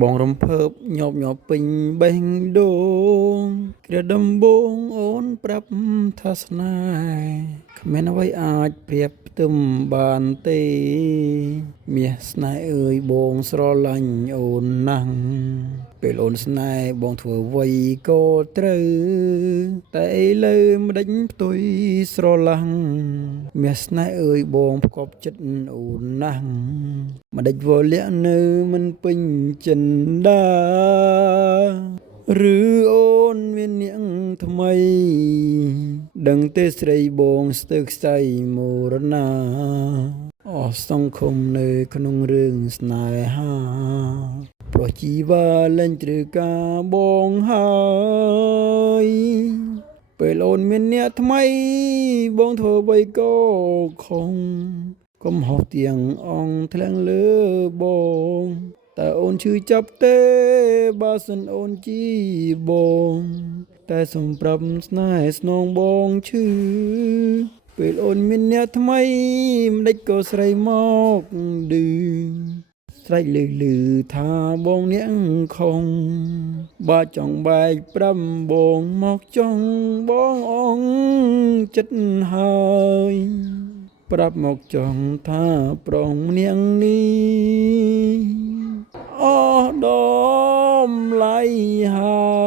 បងរំភើបញាប់ពេញបេះដូងគ្រាដំបូងអូនប្រាប់ថាស្នេហ៍គ្មានអ្វីអាចប្រៀបផ្ទឹមបានទេមាសស្នេហ៍អើយបងស្រឡាញ់អូនណាស់ពេលអូនស្នេហ៍បងធ្វើអ្វីក៏ត្រូវតែឥឡូវមិនដេញផ្ទុយស្រឡះមាសស្នេហ៍អើយបងផ្គប់ចិត្តអូនណាស់មិនដេចវល់លាក់នៅមិនពេញចិនដាឬអូនមាននាងថ្មីដឹងទេស្រីបងស្ទើរខ្សែមរណាអស់សង្ឃុំនៅក្នុងរឿងស្នេហាព្រោះជីវ៉ាលែងត្រូវការបងហើយពេលអូនមានអ្នកថ្មីបងធ្វើអ្វីក៏ខុសកុំហោះទៀងអងធ្លាំងលើបងតើអូនឈឺចាប់ទេបើសិនអូនជីបងតែសំប្រាប់ស្នេហ៍ស្នងបងឈឺពេលអូនមានអ្នកថ្មីមិនដេចក៏ស្រីមកឌឺស្រែកលឺថាបងនាងខុងបើចង់បែកប្រាំបងមកចង់បងអងចិត្តហើយប្រាប់មកចង់ថាប្រងនាងនេះអស់ដំឡៃហើយ